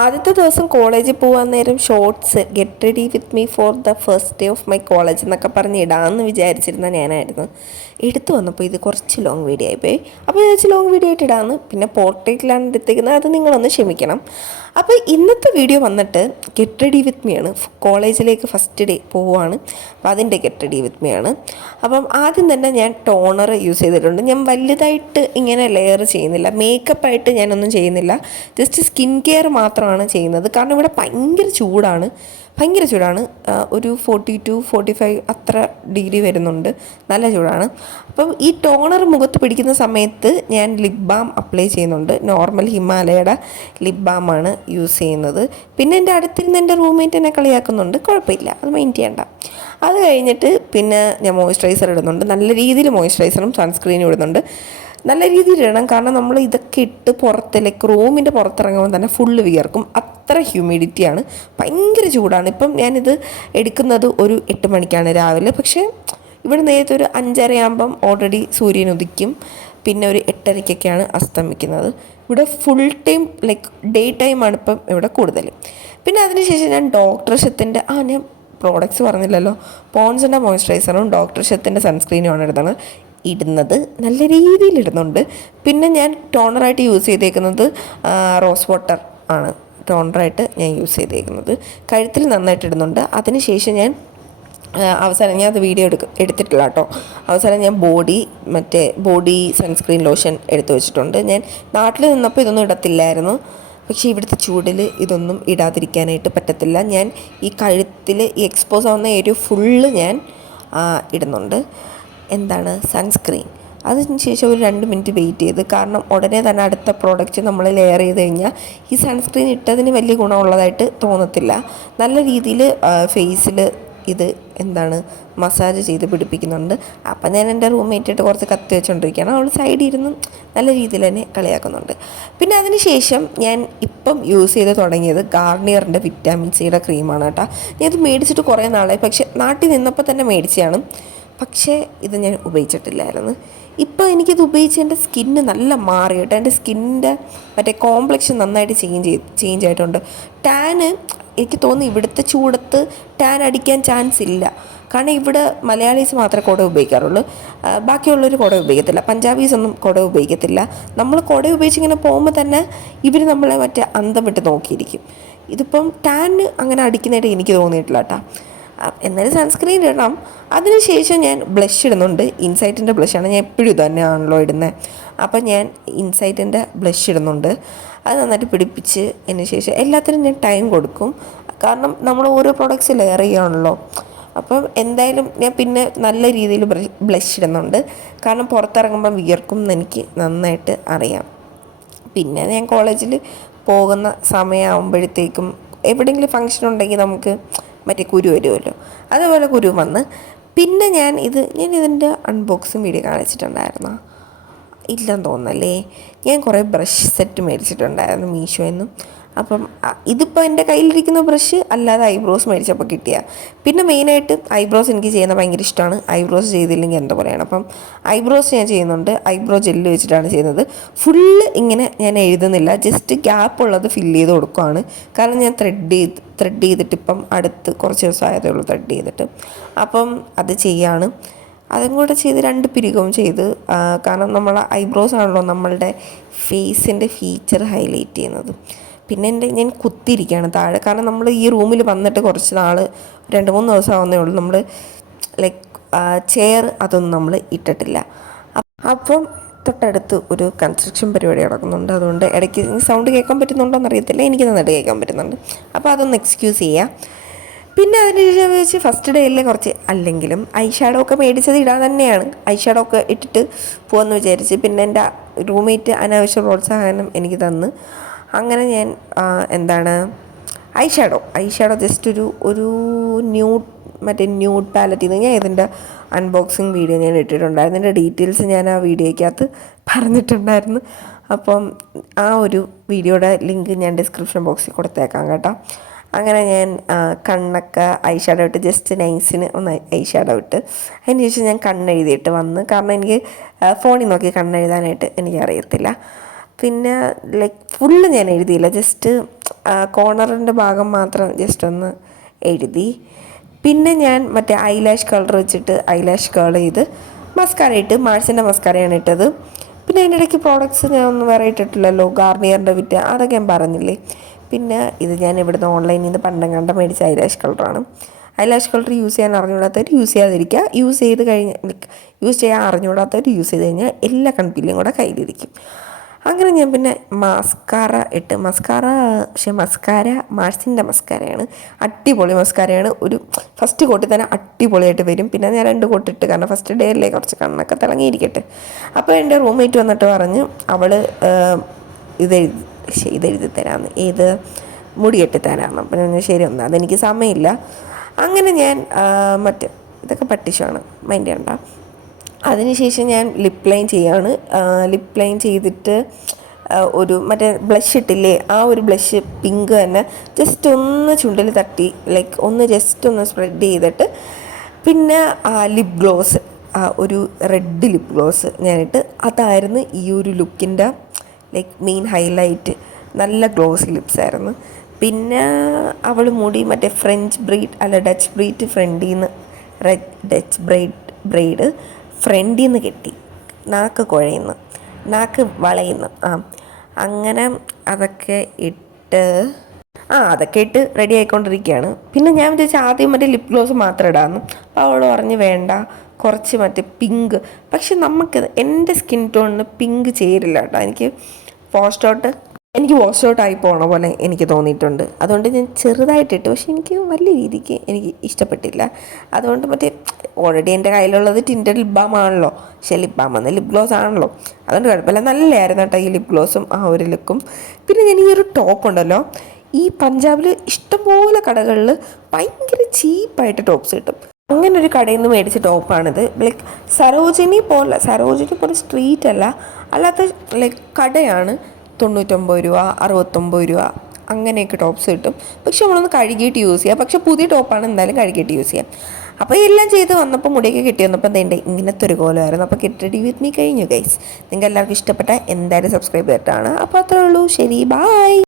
ആദ്യത്തെ ദിവസം കോളേജിൽ പോകാൻ നേരം shorts get ready with me for the first day of my college എന്നൊക്കെ പറഞ്ഞ് ഇടാമെന്ന് വിചാരിച്ചിരുന്ന ഞാനായിരുന്നു. എടുത്തു വന്നപ്പോൾ ഇത് കുറച്ച് ലോങ് വീഡിയോ ആയിപ്പോയി. അപ്പോൾ വിചാരിച്ച് ലോങ് വീഡിയോ ആയിട്ട് ഇടാമെന്ന്. പിന്നെ പോർട്രേറ്റിലാണ് എടുത്തേക്കുന്നത്, അത് നിങ്ങളൊന്ന് ക്ഷമിക്കണം. അപ്പോൾ ഇന്നത്തെ വീഡിയോ വന്നിട്ട് ഗെറ്റ് റെഡി വിത്ത് മീ ആണ്. കോളേജിലേക്ക് ഫസ്റ്റ് ഡേ പോവുകയാണ്, അപ്പോൾ അതിൻ്റെ ഗെറ്റ് റെഡി വിത്ത് മീ ആണ്. അപ്പം ആദ്യം തന്നെ ഞാൻ ടോണർ യൂസ് ചെയ്തിട്ടുണ്ട്. ഞാൻ വലുതായിട്ട് ഇങ്ങനെ ലെയർ ചെയ്യുന്നില്ല, മേക്കപ്പായിട്ട് ഞാനൊന്നും ചെയ്യുന്നില്ല, ജസ്റ്റ് സ്കിൻ കെയർ മാത്രമാണ് ചെയ്യുന്നത്. കാരണം ഇവിടെ ഭയങ്കര ചൂടാണ്. ഒരു 42-45 അത്ര ഡിഗ്രി വരുന്നുണ്ട്, നല്ല ചൂടാണ്. അപ്പം ഈ ടോണർ മുഖത്ത് പിടിക്കുന്ന സമയത്ത് ഞാൻ ലിപ് ബാം അപ്ലൈ ചെയ്യുന്നുണ്ട്. നോർമൽ ഹിമാലയയുടെ ലിപ് ബാമാണ് യൂസ് ചെയ്യുന്നത്. പിന്നെ എൻ്റെ അടുത്തിരുന്ന് എൻ്റെ റൂംമേറ്റ് എന്നെ കളിയാക്കുന്നുണ്ട്, കുഴപ്പമില്ല, അത് മൈൻഡ് ചെയ്യണ്ട. അത് കഴിഞ്ഞിട്ട് പിന്നെ ഞാൻ മോയ്സ്ചറൈസർ ഇടുന്നുണ്ട്. നല്ല രീതിയിൽ മോയ്സ്ചറൈസറും സൺസ്ക്രീനും ഇടുന്നുണ്ട്. നല്ല രീതിയിൽ ഇടണം, കാരണം നമ്മൾ ഇതൊക്കെ ഇട്ട് പുറത്തേക്ക് റൂമിൻ്റെ പുറത്തിറങ്ങുമ്പോൾ തന്നെ ഫുള്ള് വിയർക്കും. അത്ര ഹ്യൂമിഡിറ്റിയാണ്, ഭയങ്കര ചൂടാണ്. ഇപ്പം ഞാനിത് എടുക്കുന്നത് ഒരു 8 മണിക്കാണ് രാവിലെ. പക്ഷേ ഇവിടെ നേരത്തെ ഒരു 5:30 ആകുമ്പം ഓൾറെഡി സൂര്യൻ ഉദിക്കും. പിന്നെ ഒരു 8:30-ക്കൊക്കെയാണ് അസ്തമിക്കുന്നത്. ഇവിടെ ഫുൾ ടൈം ഡേ ടൈമാണ് ഇപ്പം ഇവിടെ കൂടുതൽ. പിന്നെ അതിനുശേഷം ഞാൻ ഡോക്ടർ ഷെത്തിൻ്റെ ഞാൻ പ്രോഡക്റ്റ്സ് പറഞ്ഞില്ലല്ലോ, പോൺസിൻ്റെ മോയ്സ്ചറൈസറും ഡോക്ടർ ഷെത്തിൻ്റെ സൺസ്ക്രീനുമാണ് ഇടുന്നത്. നല്ല രീതിയിൽ ഇടുന്നുണ്ട്. പിന്നെ ഞാൻ ടോണറായിട്ട് യൂസ് ചെയ്തേക്കുന്നത് റോസ് വാട്ടർ ആണ് ടോണറായിട്ട് ഞാൻ യൂസ് ചെയ്തേക്കുന്നത്. കഴുത്തിൽ നന്നായിട്ട് ഇടുന്നുണ്ട്. അതിനുശേഷം ഞാൻ അവസാനം ഞാൻ അത് വീഡിയോ എടുത്തിട്ടില്ല കേട്ടോ. അവസാനം ഞാൻ ബോഡി സൺസ്ക്രീൻ ലോഷൻ എടുത്തു വെച്ചിട്ടുണ്ട്. ഞാൻ നാട്ടിൽ നിന്നപ്പോൾ ഇതൊന്നും ഇടത്തില്ലായിരുന്നു, പക്ഷേ ഇവിടുത്തെ ചൂടിൽ ഇതൊന്നും ഇടാതിരിക്കാനായിട്ട് പറ്റത്തില്ല. ഞാൻ ഈ കഴുത്തിൽ ഈ എക്സ്പോസ് ആവുന്ന ഏരിയ ഫുള്ള് ഞാൻ ഇടുന്നുണ്ട്. സൺസ്ക്രീൻ. അതിനുശേഷം ഒരു 2 മിനിറ്റ് വെയിറ്റ് ചെയ്ത്, കാരണം ഉടനെ തന്നെ അടുത്ത പ്രോഡക്റ്റ് നമ്മൾ ലെയർ ചെയ്ത് കഴിഞ്ഞാൽ ഈ സൺസ്ക്രീൻ ഇട്ടതിന് വലിയ ഗുണമുള്ളതായിട്ട് തോന്നത്തില്ല. നല്ല രീതിയിൽ ഫേസിൽ ഇത് മസാജ് ചെയ്ത് പിടിപ്പിക്കുന്നുണ്ട്. അപ്പം ഞാൻ എൻ്റെ റൂംമേറ്റിട്ട് കുറച്ച് കത്തി വെച്ചുകൊണ്ടിരിക്കുകയാണ്. അവൾ സൈഡിൽ ഇരുന്ന് നല്ല രീതിയിൽ തന്നെ കളിയാക്കുന്നുണ്ട്. പിന്നെ അതിന് ശേഷം ഞാൻ ഇപ്പം യൂസ് ചെയ്ത് തുടങ്ങിയത് ഗാർണിയറിൻ്റെ വിറ്റാമിൻ സിയുടെ ക്രീമാണ് കേട്ടോ. ഞാൻ ഇത് മേടിച്ചിട്ട് കുറേ നാളായി, പക്ഷേ നാട്ടിൽ നിന്നപ്പോൾ തന്നെ മേടിച്ചതാണ്. പക്ഷേ ഇത് ഞാൻ ഉപയോഗിച്ചിട്ടില്ലായിരുന്നു. ഇപ്പോൾ എനിക്കിത് ഉപയോഗിച്ച് എൻ്റെ സ്കിന്ന് നല്ല മാറി കേട്ടോ. എൻ്റെ സ്കിന്നിൻ്റെ കോംപ്ലക്ഷൻ നന്നായിട്ട് ചേഞ്ച് ആയിട്ടുണ്ട്. ടാന് എനിക്ക് തോന്നുന്നു ഇവിടുത്തെ ചൂടത്ത് ടാൻ അടിക്കാൻ ചാൻസ് ഇല്ല. കാരണം ഇവിടെ മലയാളീസ് മാത്രമേ കുട ഉപയോഗിക്കാറുള്ളൂ, ബാക്കിയുള്ളവർ കുട ഉപയോഗിക്കത്തില്ല. പഞ്ചാബീസ് ഒന്നും കുട ഉപയോഗിക്കത്തില്ല. നമ്മൾ കുട ഉപയോഗിച്ചിങ്ങനെ പോകുമ്പോൾ തന്നെ ഇവർ നമ്മളെ അന്തം വിട്ട് നോക്കിയിരിക്കും. ഇതിപ്പം ടാന് അങ്ങനെ അടിക്കുന്നതായിട്ട് എനിക്ക് തോന്നിയിട്ടില്ല കേട്ടോ. എന്നാലും സൺസ്ക്രീൻ ഇടണം. അതിനുശേഷം ഞാൻ ബ്ലഷ് ഇടുന്നുണ്ട്. ഇൻസൈറ്റിൻ്റെ ബ്ലഷാണ്, ഞാൻ എപ്പോഴും ഇത് തന്നെയാണല്ലോ ഇടുന്നത്. അപ്പം ഞാൻ ഇൻസൈറ്റിൻ്റെ ബ്ലഷ് ഇടുന്നുണ്ട്. അത് നന്നായിട്ട് പിടിപ്പിച്ച് അതിന് ശേഷം എല്ലാത്തിനും ഞാൻ ടൈം കൊടുക്കും, കാരണം നമ്മൾ ഓരോ പ്രോഡക്റ്റ്സ് ലെയർ ചെയ്യുകയാണല്ലോ. അപ്പം എന്തായാലും ഞാൻ പിന്നെ നല്ല രീതിയിൽ ബ്ലഷ് ഇടുന്നുണ്ട്, കാരണം പുറത്തിറങ്ങുമ്പോൾ വിയർക്കും എന്ന് എനിക്ക് നന്നായിട്ട് അറിയാം. പിന്നെ ഞാൻ കോളേജിൽ പോകുന്ന സമയമാകുമ്പോഴത്തേക്കും എവിടെയെങ്കിലും ഫങ്ഷൻ ഉണ്ടെങ്കിൽ നമുക്ക് കുരു വരുമല്ലോ, അതുപോലെ കുരു വന്ന്. പിന്നെ ഞാൻ ഇതിൻ്റെ അൺബോക്സിങ് വീഡിയോ കാണിച്ചിട്ടുണ്ടായിരുന്നോ? ഇല്ലെന്ന് തോന്നുന്നല്ലേ. ഞാൻ കുറേ ബ്രഷ് സെറ്റ് മേടിച്ചിട്ടുണ്ടായിരുന്നു മീഷോയിൽ നിന്നും. അപ്പം ഇതിപ്പോൾ എൻ്റെ കയ്യിലിരിക്കുന്ന ബ്രഷ് അല്ലാതെ ഐബ്രോസ് മേടിച്ചപ്പോൾ കിട്ടിയ. പിന്നെ മെയിനായിട്ട് ഐബ്രോസ് എനിക്ക് ചെയ്യുന്നത് ഭയങ്കര ഇഷ്ടമാണ്. ഐബ്രോസ് ചെയ്തില്ലെങ്കിൽ എന്താ പറയുകയാണ്. അപ്പം ഐബ്രോസ് ഞാൻ ചെയ്യുന്നുണ്ട്. ഐബ്രോ ജെല്ല് വെച്ചിട്ടാണ് ചെയ്യുന്നത്. ഫുള്ള് ഇങ്ങനെ ഞാൻ എഴുതുന്നില്ല, ജസ്റ്റ് ഗ്യാപ്പ് ഉള്ളത് ഫില്ല് ചെയ്ത് കൊടുക്കുകയാണ്. കാരണം ഞാൻ ത്രെഡ് ചെയ്തിട്ട് ഇപ്പം അടുത്ത് കുറച്ച് ദിവസമായതേ ഉള്ളൂ ത്രെഡ് ചെയ്തിട്ട്. അപ്പം അത് ചെയ്യാണ്. അതും കൂടെ ചെയ്ത് 2 പിരികവും ചെയ്ത്, കാരണം നമ്മൾ ഐബ്രോസ് ആണല്ലോ നമ്മളുടെ ഫേസിൻ്റെ ഫീച്ചർ ഹൈലൈറ്റ് ചെയ്യുന്നത്. പിന്നെ ഞാൻ കുത്തിയിരിക്കുകയാണ് താഴെ, കാരണം നമ്മൾ ഈ റൂമിൽ വന്നിട്ട് കുറച്ച് നാൾ 2-3 ദിവസം ആവുന്നേ ഉള്ളൂ. നമ്മൾ ചെയർ അതൊന്നും നമ്മൾ ഇട്ടിട്ടില്ല. അപ്പം തൊട്ടടുത്ത് ഒരു കൺസ്ട്രക്ഷൻ പരിപാടി നടക്കുന്നുണ്ട്. അതുകൊണ്ട് ഇടയ്ക്ക് സൗണ്ട് കേൾക്കാൻ പറ്റുന്നുണ്ടോ എന്നറിയത്തില്ല, എനിക്ക് നന്നായിട്ട് കേൾക്കാൻ പറ്റുന്നുണ്ട്. അപ്പോൾ അതൊന്ന് എക്സ്ക്യൂസ് ചെയ്യുക. പിന്നെ അതിനുശേഷം വെച്ച് ഫസ്റ്റ് ഡേയിലെ കുറച്ച് അല്ലെങ്കിലും ഐ ഷാഡോ ഒക്കെ മേടിച്ചത് ഇടാൻ തന്നെയാണ്. ഐ ഷാഡോ ഒക്കെ ഇട്ടിട്ട് പോകുമെന്ന് വിചാരിച്ച് പിന്നെ എൻ്റെ റൂംമേറ്റ് അനാവശ്യ പ്രോത്സാഹനം എനിക്ക് തന്ന്. അങ്ങനെ ഞാൻ ഐ ഷാഡോ ജസ്റ്റ് ഒരു ന്യൂഡ് പാലറ്റിൽ നിന്ന് ഞാൻ ഇതിൻ്റെ അൺബോക്സിങ് വീഡിയോ ഞാൻ ഇട്ടിട്ടുണ്ടായിരുന്നു. ഇതിൻ്റെ ഡീറ്റെയിൽസ് ഞാൻ ആ വീഡിയോയ്ക്കകത്ത് പറഞ്ഞിട്ടുണ്ടായിരുന്നു. അപ്പം ആ ഒരു വീഡിയോയുടെ ലിങ്ക് ഞാൻ ഡിസ്ക്രിപ്ഷൻ ബോക്സിൽ കൊടുത്തേക്കാം കേട്ടോ. അങ്ങനെ ഞാൻ കണ്ണൊക്കെ ഐ ഷാഡോ ഇട്ട് ജസ്റ്റ് നൈസിന് ഒന്ന് ഐ ഷാഡോ ഇട്ട് അതിന് ശേഷം ഞാൻ കണ്ണെഴുതിയിട്ട് വന്ന്, കാരണം എനിക്ക് ഫോണിൽ നോക്കി കണ്ണെഴുതാനായിട്ട് എനിക്കറിയത്തില്ല. പിന്നെ ഫുള്ള് ഞാൻ എഴുതിയില്ല, ജസ്റ്റ് കോർണറിൻ്റെ ഭാഗം മാത്രം ജസ്റ്റ് ഒന്ന് എഴുതി. പിന്നെ ഞാൻ മറ്റേ ഐലാഷ് കളർ വെച്ചിട്ട് ഐലാഷ് കേൾ ചെയ്ത് മസ്കാര ഇട്ട്, മാഴ്സിൻ്റെ മസ്കാരയാണ് ഇട്ടത്. പിന്നെ അതിൻ്റെ ഇടയ്ക്ക് പ്രോഡക്റ്റ്സ് ഞാൻ ഒന്നും വേറെ ഇട്ടിട്ടില്ലല്ലോ, ഗാർണിയറിൻ്റെ വിറ്റ് അതൊക്കെ ഞാൻ പറഞ്ഞില്ലേ. പിന്നെ ഇത് ഞാൻ ഇവിടുന്ന് ഓൺലൈനിൽ നിന്ന് പണ്ടം മേടിച്ച ഐലാഷ് കളറാണ്. ഐലാഷ് കളർ യൂസ് ചെയ്യാൻ അറിഞ്ഞുകൂടാത്തവർ യൂസ് ചെയ്യാതിരിക്കുക. യൂസ് ചെയ്ത് കഴിഞ്ഞ് യൂസ് ചെയ്യാൻ അറിഞ്ഞുകൂടാത്തവർ യൂസ് ചെയ്ത് കഴിഞ്ഞാൽ എല്ലാ കൺപീലും കൂടെ കയ്യിലിരിക്കും. അങ്ങനെ ഞാൻ പിന്നെ മസ്കാര ഇട്ട്, മസ്കാര മാഴ്സിൻ്റെ മസ്കാരയാണ്. അടിപൊളി മസ്കാരയാണ്. ഒരു ഫസ്റ്റ് കോട്ടിൽ തന്നെ അടിപൊളിയായിട്ട് വരും. പിന്നെ ഞാൻ 2 കോട്ടിട്ട്, കാരണം ഫസ്റ്റ് ഡേ അല്ലേ, കുറച്ച് കണ്ണൊക്കെ തിളങ്ങിയിരിക്കട്ടെ. അപ്പോൾ എൻ്റെ റൂംമേറ്റ് വന്നിട്ട് പറഞ്ഞ് അവൾ ഇതെഴുതി തരാമെന്ന്, മുടി കെട്ടി തരാമെന്ന്. അപ്പം ഞാൻ ശരി ഒന്നും അതെനിക്ക് സമയമില്ല. അങ്ങനെ ഞാൻ മറ്റേ ഇതൊക്കെ പട്ടിഷമാണ്, മൈൻഡ് ചെയ്യണ്ട. അതിനുശേഷം ഞാൻ ലിപ്പ് ലൈൻ ചെയ്യാണ്. ലിപ്പ് ലൈൻ ചെയ്തിട്ട് ഒരു മറ്റേ ബ്ലഷ് ഇട്ടില്ലേ, ആ ഒരു ബ്ലഷ് പിങ്ക് തന്നെ ജസ്റ്റ് ഒന്ന് ചുണ്ടിൽ തട്ടി ഒന്ന് ജസ്റ്റ് ഒന്ന് സ്പ്രെഡ് ചെയ്തിട്ട്, പിന്നെ ലിപ്പ് ഗ്ലോസ്, ഒരു റെഡ് ലിപ്പ് ഗ്ലോസ് ഞാനിട്ട്. അതായിരുന്നു ഈ ഒരു ലുക്കിൻ്റെ മെയിൻ ഹൈലൈറ്റ്. നല്ല ഗ്ലോസി ലിപ്സ് ആയിരുന്നു. പിന്നെ അവൾ മുടി മറ്റേ ഡച്ച് ബ്രെയ്ഡ് ഫ്രണ്ടിൽ നിന്ന് കെട്ടി, നാക്ക് കുഴയുന്നു, നാക്ക് വളയുന്നു. അങ്ങനെ അതൊക്കെ ഇട്ട് റെഡി ആയിക്കൊണ്ടിരിക്കുകയാണ്. പിന്നെ ഞാൻ വിചാരിച്ച ആദ്യം മറ്റേ ലിപ്പ് ഗ്ലോസ് മാത്രം ഇടാമെന്ന്. അപ്പോൾ അവൾ പറഞ്ഞ് വേണ്ട, കുറച്ച് മറ്റേ പിങ്ക്. പക്ഷെ എൻ്റെ സ്കിൻ ടോണിന് പിങ്ക് ചേരില്ല കേട്ടോ. എനിക്ക് വാഷ് ഔട്ട് ആയി പോണ പോലെ എനിക്ക് തോന്നിയിട്ടുണ്ട്. അതുകൊണ്ട് ഞാൻ ചെറുതായിട്ടിട്ട്, പക്ഷെ എനിക്ക് വലിയ രീതിക്ക് എനിക്ക് ഇഷ്ടപ്പെട്ടില്ല. അതുകൊണ്ട് മറ്റേ ഓൾറെഡി എൻ്റെ കയ്യിലുള്ളത് ടിൻറ്റഡ് ലിപ് ബാം ആണല്ലോ, പക്ഷേ ലിപ് ബാം വന്ന് ലിപ് ഗ്ലോസ് ആണല്ലോ, അതുകൊണ്ട് കുഴപ്പമില്ല. നല്ലതായിരുന്നു കേട്ടോ ഈ ലിപ് ഗ്ലോസും ആ ഒരു ലുക്കും. പിന്നെ ഞാൻ ഈ ഒരു ടോപ്പ് ഉണ്ടല്ലോ, ഈ പഞ്ചാബിൽ ഇഷ്ടംപോലെ കടകളിൽ ഭയങ്കര ചീപ്പായിട്ട് ടോപ്സ് കിട്ടും. അങ്ങനെ ഒരു കടയിൽ നിന്ന് മേടിച്ച ടോപ്പാണിത്. സരോജിനി പോലെ സ്ട്രീറ്റ് അല്ലാത്ത കടയാണ്. 99 രൂപ 69 രൂപ അങ്ങനെയൊക്കെ ടോപ്സ് കിട്ടും. പക്ഷെ നമ്മളൊന്ന് കഴുകിയിട്ട് യൂസ് ചെയ്യാം. പക്ഷെ പുതിയ ടോപ്പാണ്, എന്തായാലും കഴുകിയിട്ട് യൂസ് ചെയ്യാം. അപ്പോൾ എല്ലാം ചെയ്ത് വന്നപ്പോൾ മുടിയൊക്കെ കെട്ടി വന്നപ്പോൾ ഇങ്ങനത്തെ ഒരു കോലമായിരുന്നു. അപ്പോൾ ഗെറ്റ് റെഡി വിത്ത് മീ കഴിഞ്ഞു ഗൈസ്. നിങ്ങൾക്ക് എല്ലാവർക്കും ഇഷ്ടപ്പെട്ട എന്തായാലും സബ്സ്ക്രൈബ് ചെയ്തിട്ടാണ്. അപ്പോൾ അത്രേ ഉള്ളൂ. ശരി, ബൈ.